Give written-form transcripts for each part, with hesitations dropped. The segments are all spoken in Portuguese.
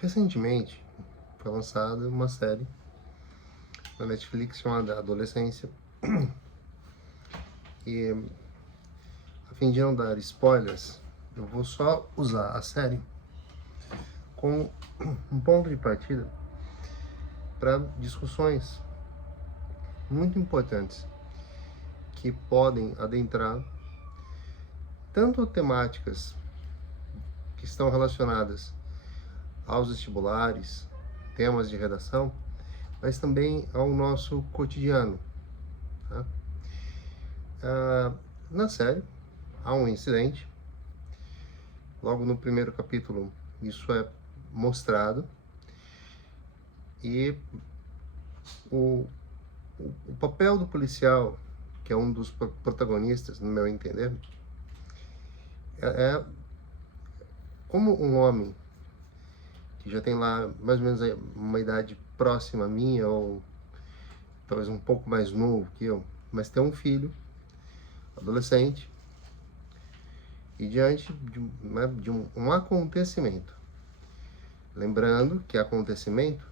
Recentemente foi lançada uma série na Netflix chamada Adolescência. E a fim de não dar spoilers, eu vou só usar a série como um ponto de partida para discussões muito importantes que podem adentrar tanto temáticas que estão relacionadas aos vestibulares, temas de redação, mas também ao nosso cotidiano. Tá? Na série, há um incidente. Logo no primeiro capítulo, isso é mostrado. E o papel do policial, que é um dos protagonistas, no meu entender, é como um homem que já tem lá mais ou menos uma idade próxima a minha, ou talvez um pouco mais novo que eu, mas tem um filho, adolescente, e diante de um acontecimento. Lembrando que acontecimento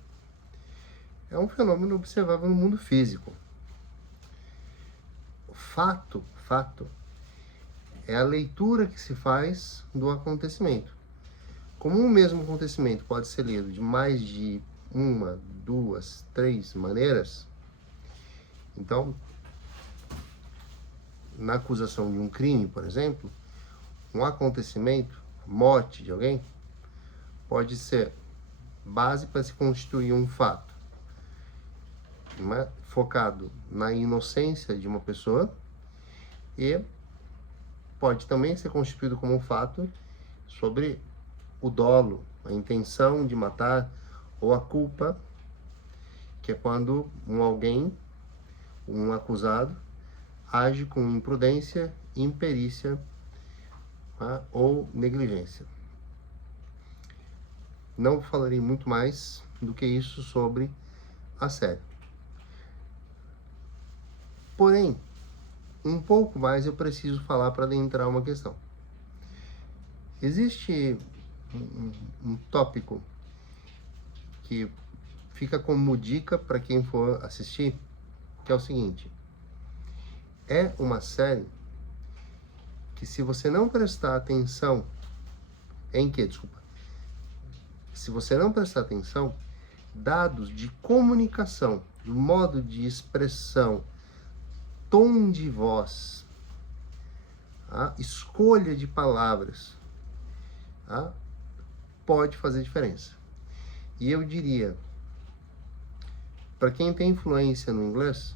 é um fenômeno observável no mundo físico. Fato é a leitura que se faz do acontecimento. Como um mesmo acontecimento pode ser lido de mais de uma, duas, três maneiras, então, na acusação de um crime, por exemplo, um acontecimento, morte de alguém, pode ser base para se constituir um fato, focado na inocência de uma pessoa, e pode também ser constituído como um fato sobre o dolo, a intenção de matar, ou a culpa, que é quando um acusado, age com imprudência, imperícia, ou negligência. Não falarei muito mais do que isso sobre a série. Porém, um pouco mais eu preciso falar para adentrar uma questão. Existe um tópico que fica como dica para quem for assistir, que é o seguinte: é uma série que, se você não prestar atenção se você não prestar atenção, dados de comunicação, do modo de expressão, tom de voz, a escolha de palavras, pode fazer diferença. E eu diria, para quem tem influência no inglês,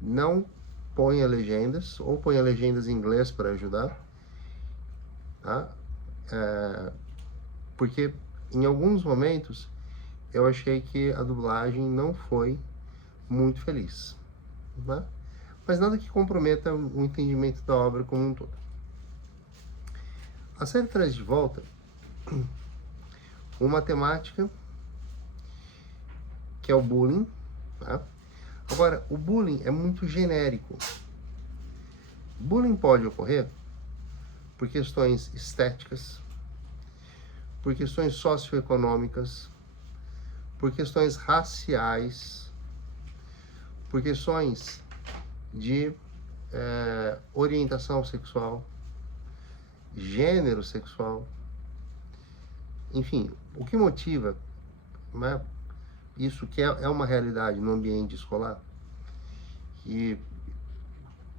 não ponha legendas, ou ponha legendas em inglês para ajudar, porque em alguns momentos eu achei que a dublagem não foi muito feliz, mas nada que comprometa o entendimento da obra como um todo. A série traz de volta uma temática que é o bullying. Agora, o bullying é muito genérico. Bullying pode ocorrer por questões estéticas, por questões socioeconômicas, por questões raciais, por questões de orientação sexual, gênero sexual, enfim, o que motiva, isso que é uma realidade no ambiente escolar. E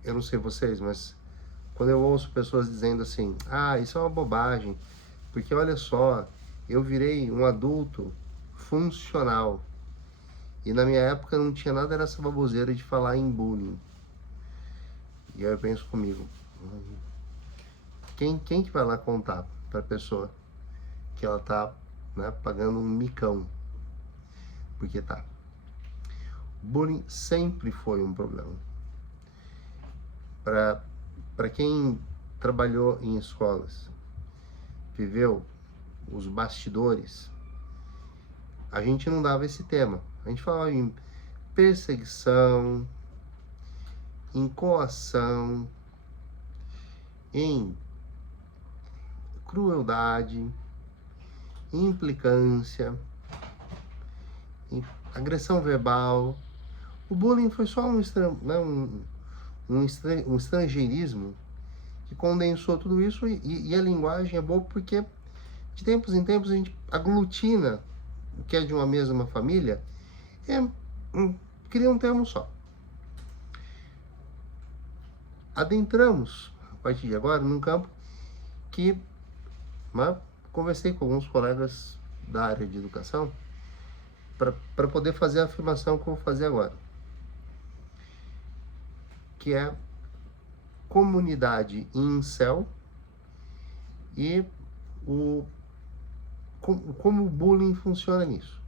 eu não sei vocês, mas quando eu ouço pessoas dizendo assim, isso é uma bobagem, porque olha só, eu virei um adulto funcional, e na minha época não tinha nada dessa baboseira de falar em bullying. E aí eu penso comigo, quem que vai lá contar para a pessoa que ela tá pagando um micão? Porque bullying sempre foi um problema. Para quem trabalhou em escolas, viveu os bastidores, a gente não dava esse tema. A gente falava em perseguição, em coação, em crueldade, implicância, agressão verbal. O bullying foi só um estrangeirismo que condensou tudo isso, e a linguagem é boa porque de tempos em tempos a gente aglutina o que é de uma mesma família, cria um termo só. Adentramos, a partir de agora, num campo que conversei com alguns colegas da área de educação para poder fazer a afirmação que eu vou fazer agora, que é comunidade incel e como o bullying funciona nisso.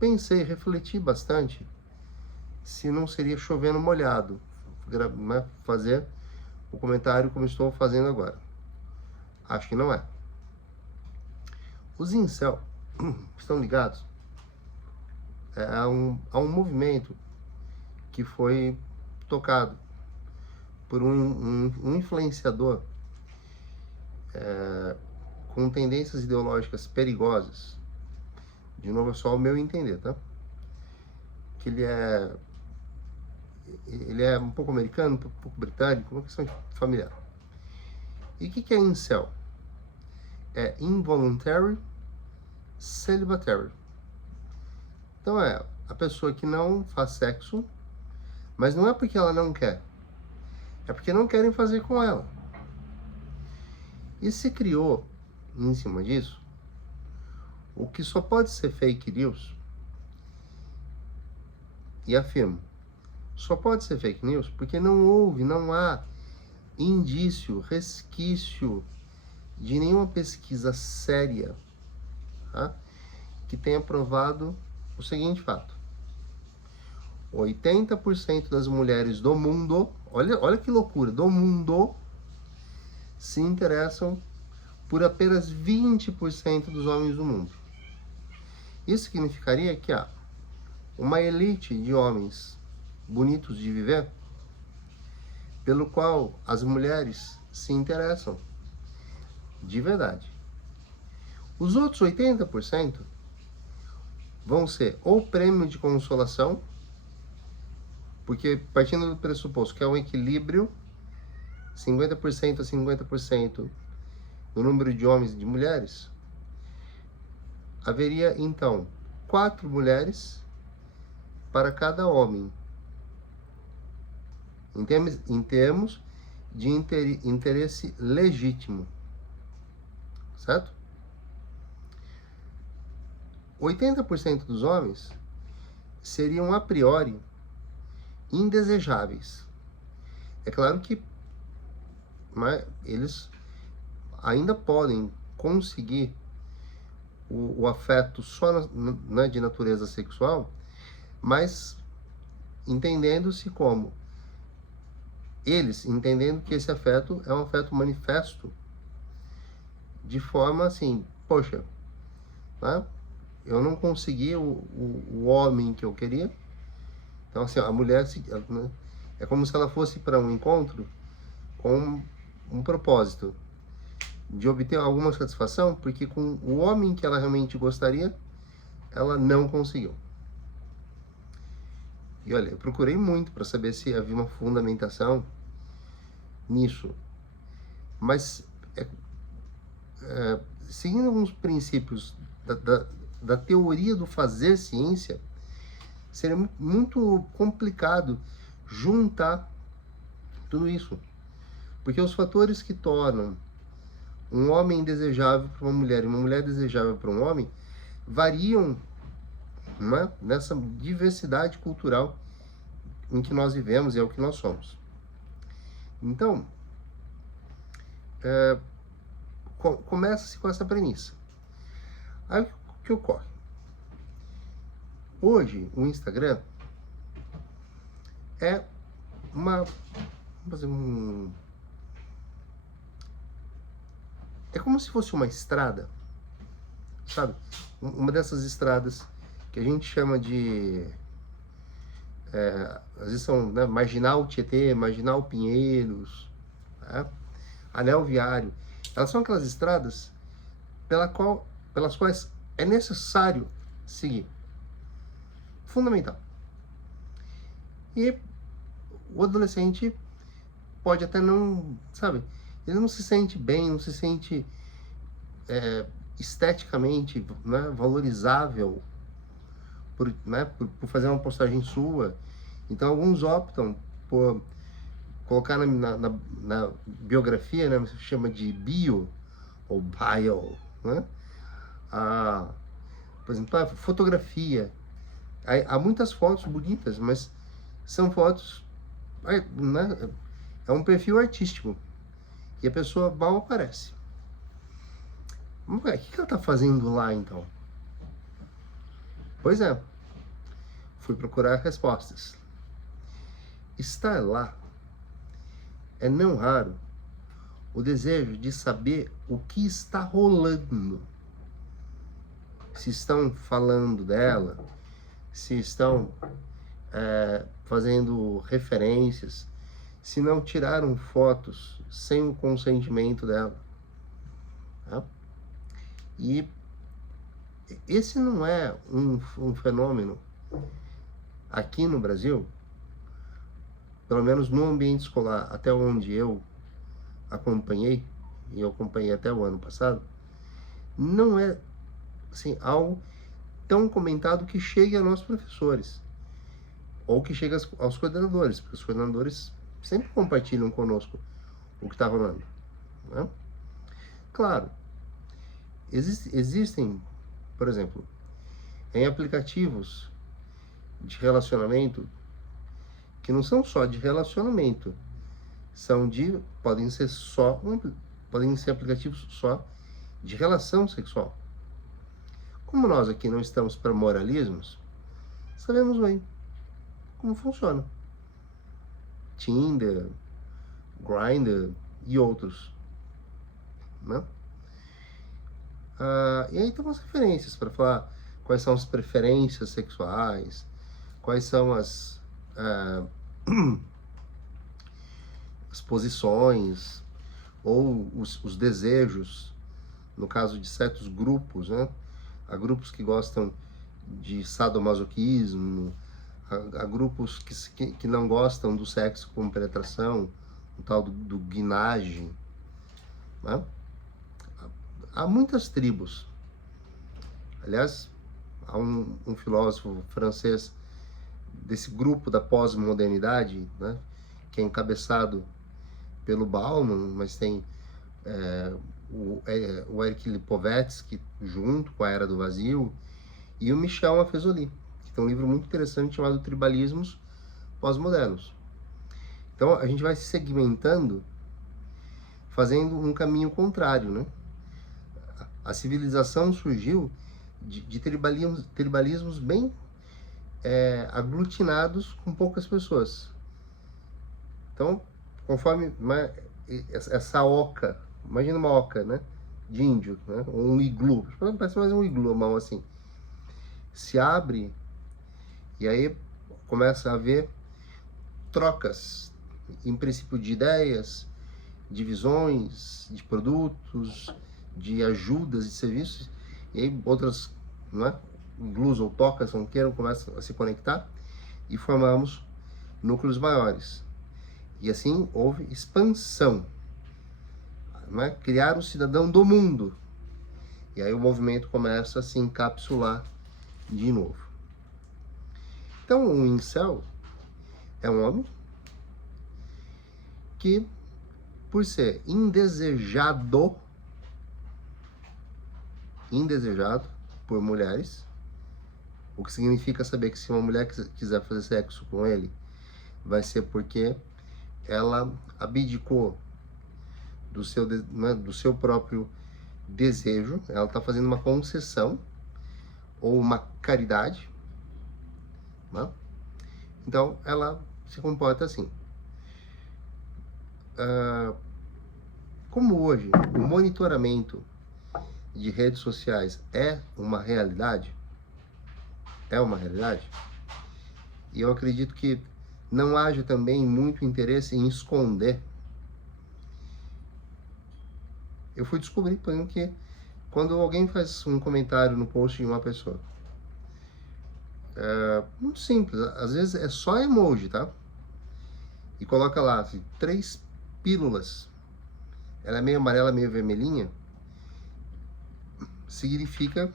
Pensei, refleti bastante se não seria chovendo molhado, fazer o comentário como estou fazendo agora. Acho que não é. Os incel estão ligados a um movimento que foi tocado por um influenciador com tendências ideológicas perigosas. De novo, é só o meu entender, tá? Que ele é um pouco americano, um pouco britânico, uma questão familiar. E o que é incel? É involuntary celibatary. Então é a pessoa que não faz sexo, mas não é porque ela não quer, é porque não querem fazer com ela. E se criou, em cima disso, o que só pode ser fake news, e afirmo, só pode ser fake news porque não há indício, resquício de nenhuma pesquisa séria, tá, que tenha provado o seguinte fato: 80% das mulheres do mundo, olha que loucura, do mundo, se interessam por apenas 20% dos homens do mundo. Isso significaria que há uma elite de homens bonitos de viver, pelo qual as mulheres se interessam de verdade. Os outros 80% vão ser ou prêmio de consolação, porque partindo do pressuposto que é um equilíbrio 50% a 50% no número de homens e de mulheres, haveria então 4 mulheres para cada homem, em termos de interesse legítimo, certo? 80% dos homens seriam a priori indesejáveis. É claro que eles ainda podem conseguir o afeto só de natureza sexual, mas entendendo-se como eles, entendendo que esse afeto é um afeto manifesto de forma assim, poxa, né? Eu não consegui o homem que eu queria, então assim, a mulher é como se ela fosse para um encontro com um propósito de obter alguma satisfação, porque com o homem que ela realmente gostaria, ela não conseguiu. E olha, eu procurei muito para saber se havia uma fundamentação nisso, mas seguindo alguns princípios da teoria do fazer ciência, seria muito complicado juntar tudo isso, porque os fatores que tornam um homem desejável para uma mulher e uma mulher desejável para um homem variam, nessa diversidade cultural em que nós vivemos e é o que nós somos. Então, começa-se com essa premissa. Aí o que ocorre? Hoje, o Instagram é é como se fosse uma estrada, sabe? Uma dessas estradas que a gente chama de às vezes são, Marginal Tietê, Marginal Pinheiros, Anel Viário. Elas são aquelas estradas pelas quais é necessário seguir. Fundamental. E o adolescente pode até não, sabe, ele não se sente bem, não se sente esteticamente, né, valorizável por fazer uma postagem sua. Então alguns optam por colocar na biografia, né, se chama de bio ou bio, né? Por exemplo, a fotografia. Há muitas fotos bonitas, mas são fotos, né, é um perfil artístico e a pessoa mal aparece. O que ela está fazendo lá então? Pois é, fui procurar respostas. Estar lá é não raro o desejo de saber o que está rolando. Se estão falando dela, se estão fazendo referências, se não tiraram fotos sem o consentimento dela. Tá? E esse não é um fenômeno aqui no Brasil, pelo menos no ambiente escolar, até onde eu acompanhei, e eu acompanhei até o ano passado, não é assim, algo tão comentado que chegue a nós professores, ou que chegue aos coordenadores, porque os coordenadores sempre compartilham conosco o que está rolando. Né? Claro, existem, por exemplo, em aplicativos de relacionamento, que não são só de relacionamento, podem ser aplicativos só de relação sexual. Como nós aqui não estamos para moralismos, sabemos bem como funciona. Tinder, Grindr e outros. Né? E aí tem umas referências para falar quais são as preferências sexuais, quais são as posições ou os desejos, no caso de certos grupos, né? Há grupos que gostam de sadomasoquismo, há grupos que não gostam do sexo com penetração, o tal do guinage. Né? Há muitas tribos. Aliás, há um filósofo francês desse grupo da pós-modernidade, né, que é encabeçado pelo Bauman, mas tem o Eric Lipovetsky junto com a Era do Vazio, e o Michel Afezoli, que tem um livro muito interessante chamado Tribalismos Pós-Modernos. Então a gente vai se segmentando, fazendo um caminho contrário, né? A civilização surgiu de tribalismos bem aglutinados com poucas pessoas. Então, conforme essa oca, imagina uma oca, né, de índio, né, ou um iglu, parece mais um iglu, a mão assim, se abre e aí começa a haver trocas, em princípio, de ideias, de visões, de produtos, de ajudas, de serviços, e aí outras, né, iglus ou tocas, como queiram, começam a se conectar e formamos núcleos maiores. E assim houve expansão, né? Criar o cidadão do mundo. E aí o movimento começa a se encapsular de novo. Então, um incel é um homem que, por ser indesejado por mulheres, o que significa saber que se uma mulher quiser fazer sexo com ele, vai ser porque ela abdicou do seu próprio desejo, ela está fazendo uma concessão ou uma caridade, né? Então ela se comporta assim. Como hoje o monitoramento de redes sociais é uma realidade, e eu acredito que não haja também muito interesse em esconder Eu fui descobrir, por exemplo, que quando alguém faz um comentário no post de uma pessoa, muito simples, às vezes é só emoji, tá? E coloca lá, assim, 3 pílulas, ela é meio amarela, meio vermelhinha, significa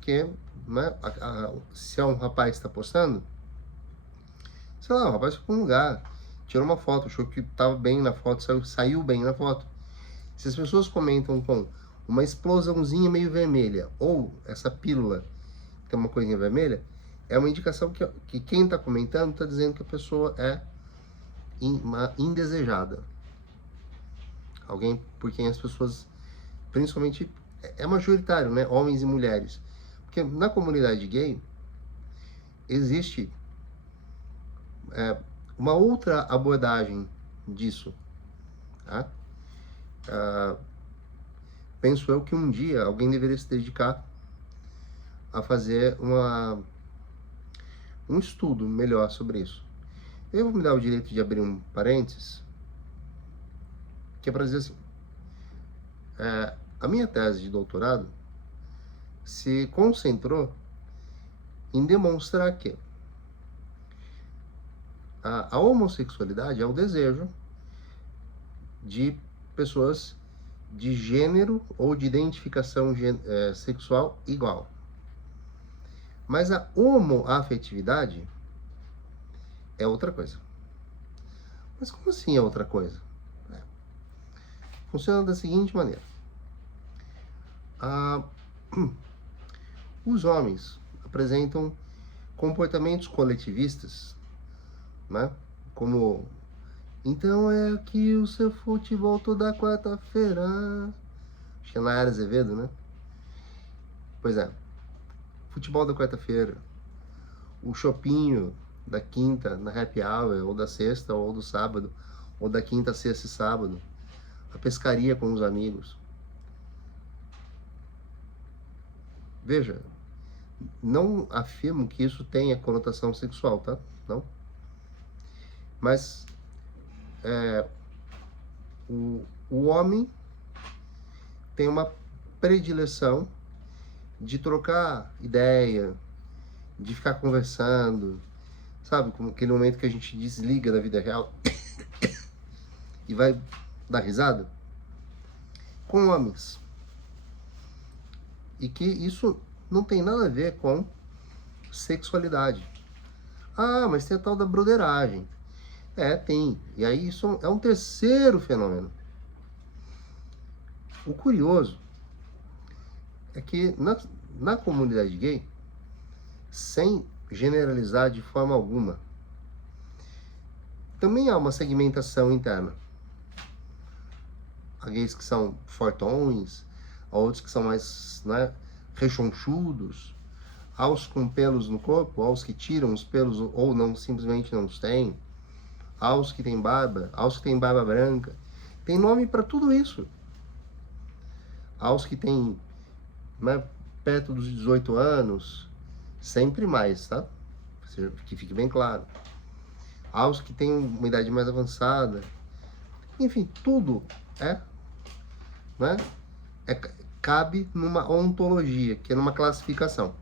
que, né, se é um rapaz que está postando, sei lá, o rapaz foi para um lugar, tirou uma foto, achou que estava bem na foto, saiu bem na foto. Se as pessoas comentam com uma explosãozinha meio vermelha, ou essa pílula, que é uma coisinha vermelha, é uma indicação que quem está comentando está dizendo que a pessoa é uma indesejada. Alguém por quem as pessoas, principalmente, é majoritário, né? Homens e mulheres. Porque na comunidade gay existe uma outra abordagem disso. Tá? Penso eu que um dia alguém deveria se dedicar a fazer um estudo melhor sobre isso. Eu vou me dar o direito de abrir um parênteses, que é para dizer assim, a minha tese de doutorado se concentrou em demonstrar que a homossexualidade é o desejo de pessoas de gênero ou de identificação sexual igual. Mas a homoafetividade é outra coisa. Mas como assim é outra coisa? Funciona da seguinte maneira. Os homens apresentam comportamentos coletivistas, né? Como, então é aqui o seu futebol toda quarta-feira. Acho que é Nayara Azevedo, né? Pois é. Futebol da quarta-feira. O chopinho da quinta na happy hour, ou da sexta, ou do sábado, ou da quinta, sexta e sábado. A pescaria com os amigos. Veja, não afirmo que isso tenha conotação sexual, tá? Não. Mas o homem tem uma predileção de trocar ideia, de ficar conversando, sabe? Como aquele momento que a gente desliga da vida real e vai dar risada com homens. E que isso não tem nada a ver com sexualidade. Ah, mas tem a tal da broderagem. Tem. E aí isso é um terceiro fenômeno. O curioso é que na comunidade gay, sem generalizar de forma alguma, também há uma segmentação interna. Há gays que são fortões, há outros que são mais, né, rechonchudos, há os com pelos no corpo, há os que tiram os pelos ou não, simplesmente não os têm, há os que têm barba, há os que têm barba branca. Tem nome para tudo isso. Há os que têm, né, perto dos 18 anos, sempre mais, tá? Que fique bem claro. Há os que têm uma idade mais avançada. Enfim, tudo né, cabe numa ontologia, que é numa classificação.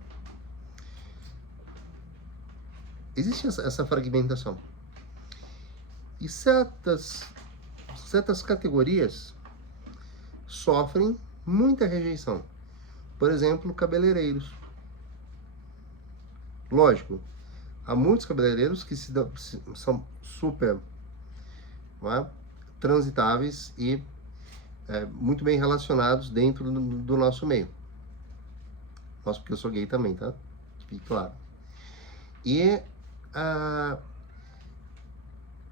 Existe essa fragmentação. E certas categorias sofrem muita rejeição. Por exemplo, cabeleireiros. Lógico, há muitos cabeleireiros que são super, né, transitáveis e muito bem relacionados dentro do nosso meio. Nossa, porque eu sou gay também, tá? Que fique claro. E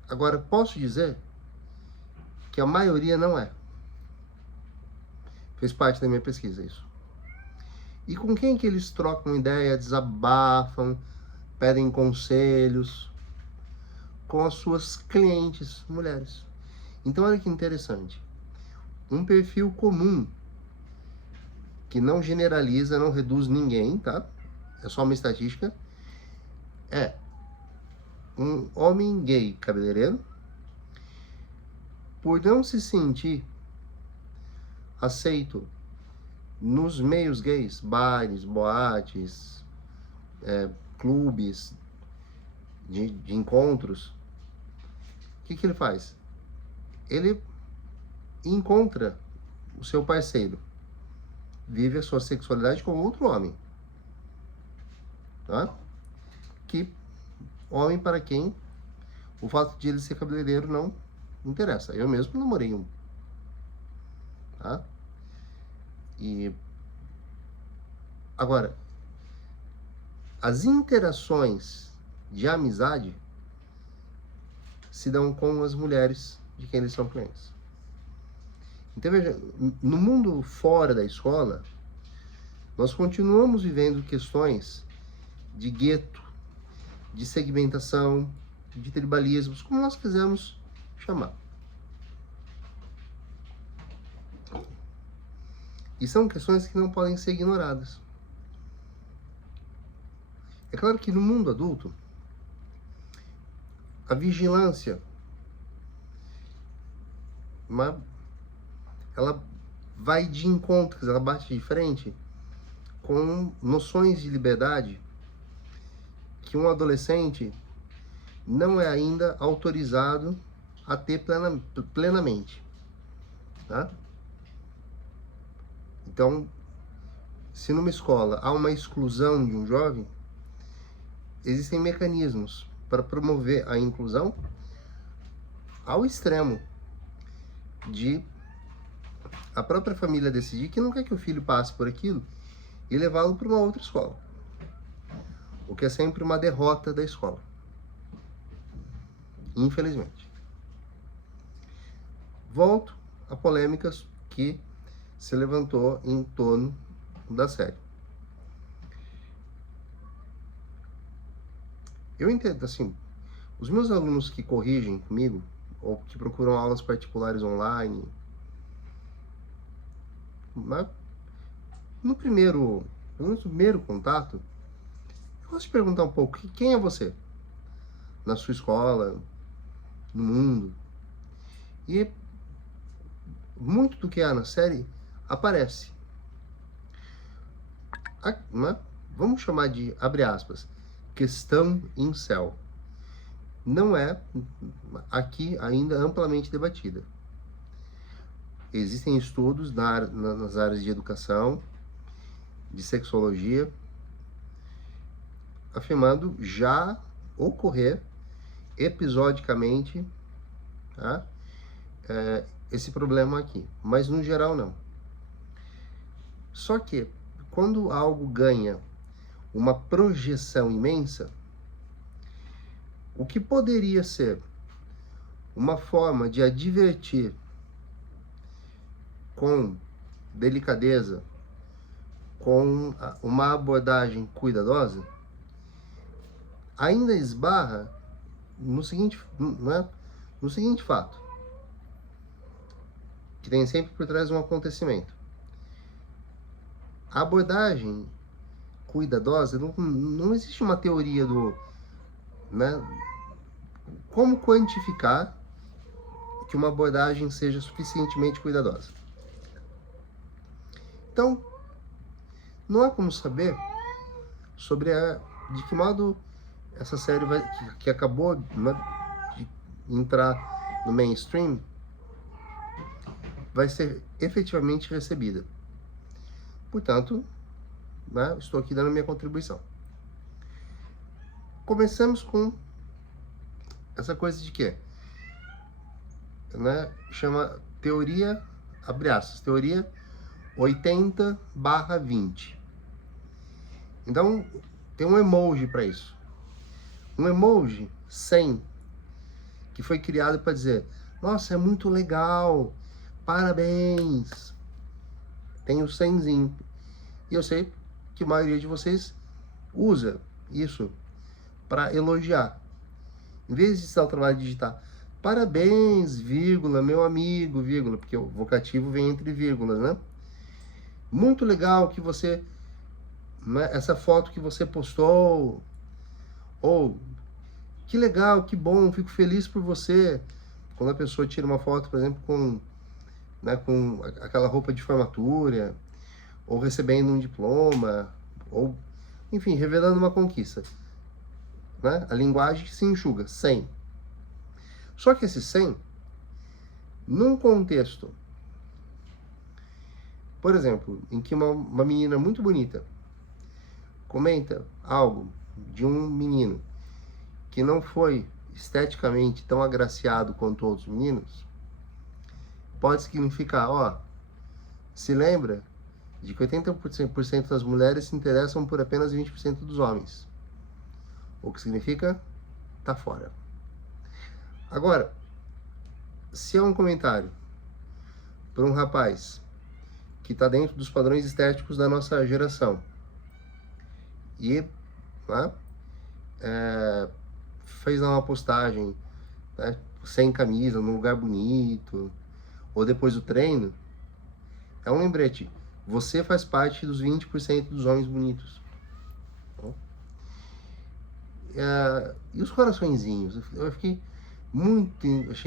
agora, posso dizer que a maioria não é. Fez parte da minha pesquisa isso. E com quem que eles trocam ideia, desabafam, pedem conselhos? Com as suas clientes mulheres. Então, olha que interessante. Um perfil comum, que não generaliza, não reduz ninguém, tá? É só uma estatística. É um homem gay cabeleireiro, por não se sentir aceito nos meios gays, bares, boates, clubes de encontros, o que ele faz? Ele encontra o seu parceiro, vive a sua sexualidade com outro homem, tá? Que homem para quem o fato de ele ser cabeleireiro não interessa. Eu mesmo namorei um, tá? E agora, as interações de amizade se dão com as mulheres de quem eles são clientes. Então, veja, no mundo fora da escola, nós continuamos vivendo questões de gueto, de segmentação, de tribalismos, como nós quisermos chamar. E são questões que não podem ser ignoradas. É claro que no mundo adulto, a vigilância, ela vai de encontro, ela bate de frente com noções de liberdade que um adolescente não é ainda autorizado a ter plenamente, tá? Então, se numa escola há uma exclusão de um jovem, existem mecanismos para promover a inclusão ao extremo de a própria família decidir que não quer que o filho passe por aquilo e levá-lo para uma outra escola, o que é sempre uma derrota da escola, infelizmente. Volto a polêmicas que se levantou em torno da série. Eu entendo, assim, os meus alunos que corrigem comigo, ou que procuram aulas particulares online, no primeiro contato, eu gosto de perguntar um pouco, quem é você? Na sua escola, no mundo. E muito do que há na série aparece. Vamos chamar de, abre aspas, questão incel. Não é aqui ainda amplamente debatida. Existem estudos nas áreas de educação, de sexologia, afirmando já ocorrer episodicamente, tá? Esse problema aqui, mas no geral não. Só que quando algo ganha uma projeção imensa, o que poderia ser uma forma de advertir com delicadeza, com uma abordagem cuidadosa, ainda esbarra no seguinte fato, que tem sempre por trás um acontecimento. A abordagem cuidadosa, não existe uma teoria do, como quantificar que uma abordagem seja suficientemente cuidadosa. Então, não há como saber sobre de que modo essa série que acabou de entrar no mainstream vai ser efetivamente recebida. Portanto, estou aqui dando a minha contribuição. Começamos com essa coisa de quê? Chama teoria, abre aspas, teoria 80/20. Então, tem um emoji para isso. Um emoji 100, que foi criado para dizer, nossa, é muito legal, parabéns. Tem o 100zinho. E eu sei que a maioria de vocês usa isso para elogiar. Em vez de dar o trabalho de digitar parabéns, vírgula, meu amigo, vírgula, porque o vocativo vem entre vírgulas, né? Muito legal que você, essa foto que você postou, ou que legal, que bom, fico feliz por você. Quando a pessoa tira uma foto, por exemplo, com né, com aquela roupa de formatura, ou recebendo um diploma, ou, enfim, revelando uma conquista. Né? A linguagem se enxuga, 100. Só que esse 100, num contexto, por exemplo, em que uma menina muito bonita comenta algo de um menino que não foi esteticamente tão agraciado quanto outros meninos, pode significar, ó, se lembra de que 80% das mulheres se interessam por apenas 20% dos homens. O que significa, tá fora. Agora, se é um comentário por um rapaz que está dentro dos padrões estéticos da nossa geração e, né, fez lá uma postagem, né, sem camisa, num lugar bonito, ou depois do treino, é um lembrete. Você faz parte dos 20% dos homens bonitos. E os coraçõezinhos? Eu achei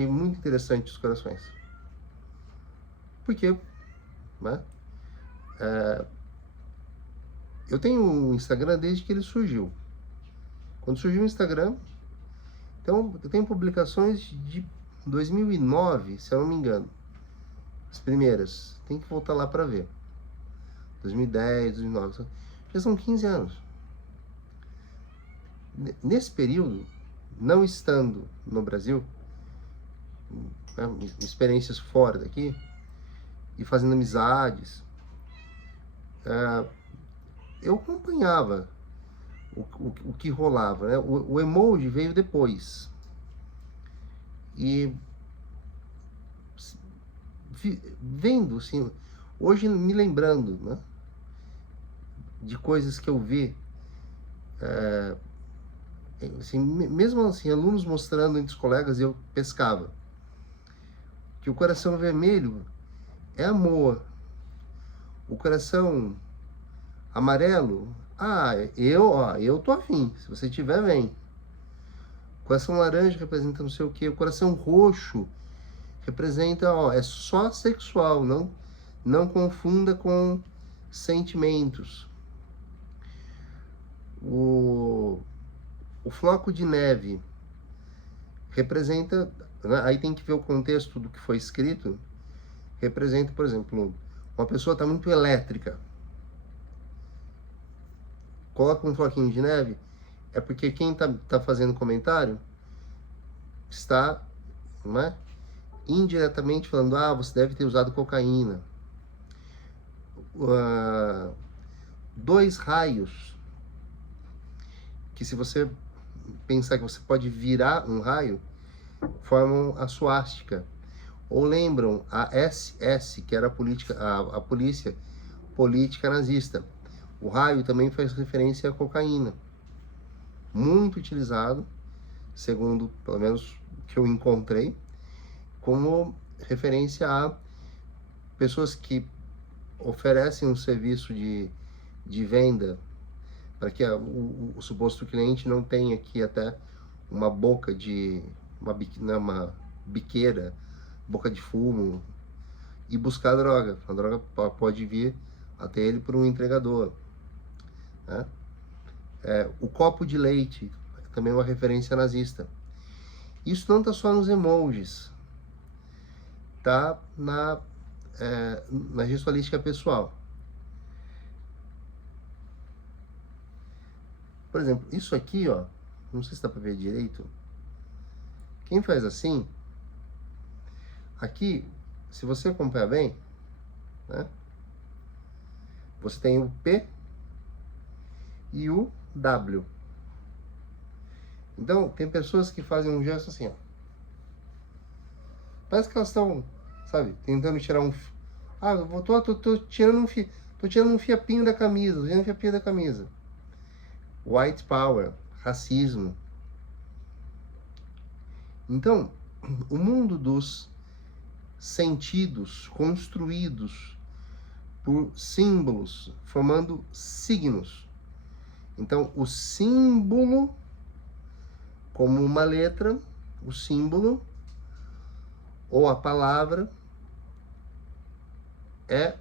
muito interessante os corações. Porque, né, eu tenho um Instagram desde que ele surgiu. Quando surgiu o Instagram, então eu tenho publicações de 2009, se eu não me engano. As primeiras. Tem que voltar lá para ver. 2010, 2009. Já são 15 anos. Nesse período, não estando no Brasil, né, experiências fora daqui, e fazendo amizades, eu acompanhava o que rolava, né? O emoji veio depois. E vendo, assim, hoje me lembrando, né, de coisas que eu vi, assim, mesmo assim, alunos mostrando entre os colegas, eu pescava, que o coração vermelho é amor, o coração amarelo, eu tô afim, se você tiver, vem. O coração laranja representa não sei o que, o coração roxo representa, é só sexual, não confunda com sentimentos. O floco de neve representa, né, aí tem que ver o contexto do que foi escrito, representa, por exemplo, uma pessoa está muito elétrica, coloca um floquinho de neve, é porque quem tá fazendo comentário está, né, indiretamente falando, você deve ter usado cocaína. 2 raios, que se você pensar que você pode virar um raio, formam a suástica. Ou lembram a SS, que era a polícia política nazista. O raio também faz referência à cocaína. Muito utilizado, segundo, pelo menos, o que eu encontrei, como referência a pessoas que oferecem um serviço de venda para que o suposto cliente não tenha aqui até uma boca de uma biqueira, boca de fumo, e buscar a droga. A droga pode vir até ele por um entregador, né? O copo de leite também é uma referência nazista. Isso não está só nos emojis, tá na gestualística pessoal. Por exemplo, isso aqui, não sei se dá para ver direito. Quem faz assim, aqui, se você acompanhar bem, né, você tem o P e o W. Então, tem pessoas que fazem um gesto assim, parece que elas estão, sabe, tentando tirar um... tô tirando um fiapinho da camisa, White power, racismo. Então, o mundo dos sentidos construídos por símbolos, formando signos. Então, o símbolo, como uma letra, o símbolo, ou a palavra, é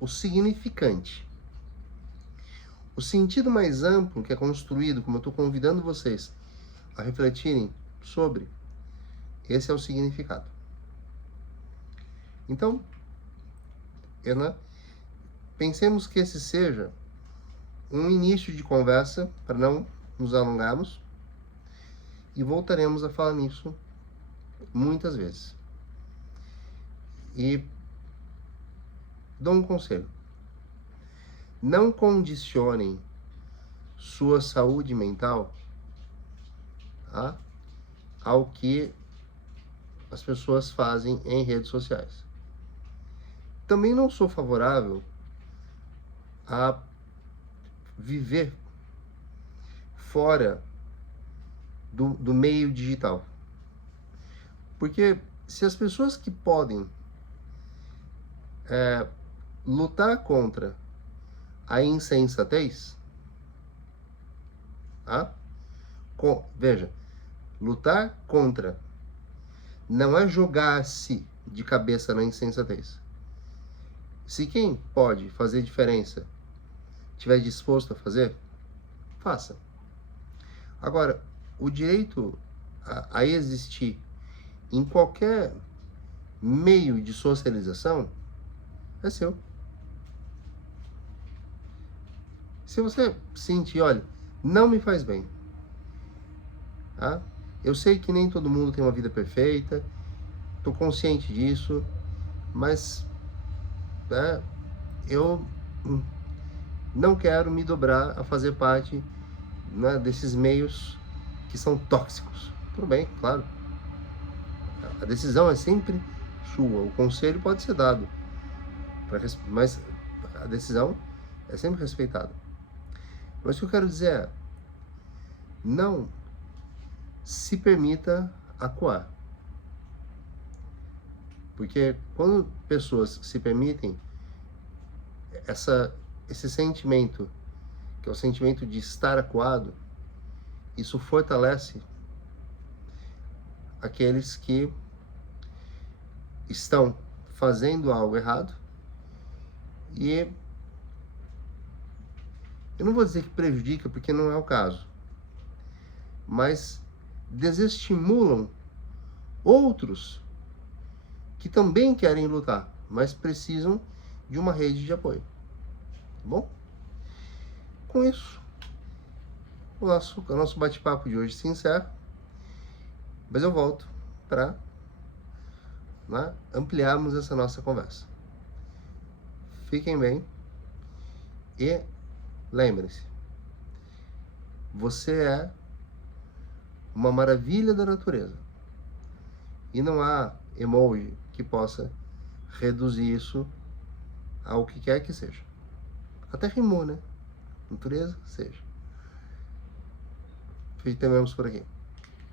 o significante. O sentido mais amplo que é construído, como eu estou convidando vocês a refletirem sobre, esse é o significado. Então, pensemos que esse seja um início de conversa, para não nos alongarmos, e voltaremos a falar nisso muitas vezes. E dou um conselho: não condicionem sua saúde mental, tá, ao que as pessoas fazem em redes sociais. Também não sou favorável a viver fora do meio digital. Porque se as pessoas que podem lutar contra a insensatez, tá? Veja, lutar contra não é jogar-se de cabeça na insensatez. Se quem pode fazer diferença estiver disposto a fazer, faça. Agora, o direito a existir em qualquer meio de socialização é seu. Se você sentir, olha, não me faz bem, tá? Eu sei que nem todo mundo tem uma vida perfeita, estou consciente disso, mas eu não quero me dobrar a fazer parte, né, desses meios que são tóxicos. Tudo bem, claro. A decisão é sempre sua. O conselho pode ser dado, mas a decisão é sempre respeitada. Mas o que eu quero dizer é: não se permita acuar. Porque quando pessoas se permitem esse sentimento, que é o sentimento de estar acuado, isso fortalece aqueles que estão fazendo algo errado, e eu não vou dizer que prejudica, porque não é o caso, mas desestimulam outros que também querem lutar, mas precisam de uma rede de apoio. Tá bom? Com isso, o nosso bate-papo de hoje se encerra, mas eu volto para ampliarmos essa nossa conversa. Fiquem bem e lembrem-se, você é uma maravilha da natureza e não há emoji que possa reduzir isso ao que quer que seja. Até rimou, né? Natureza, seja. Terminamos por aqui.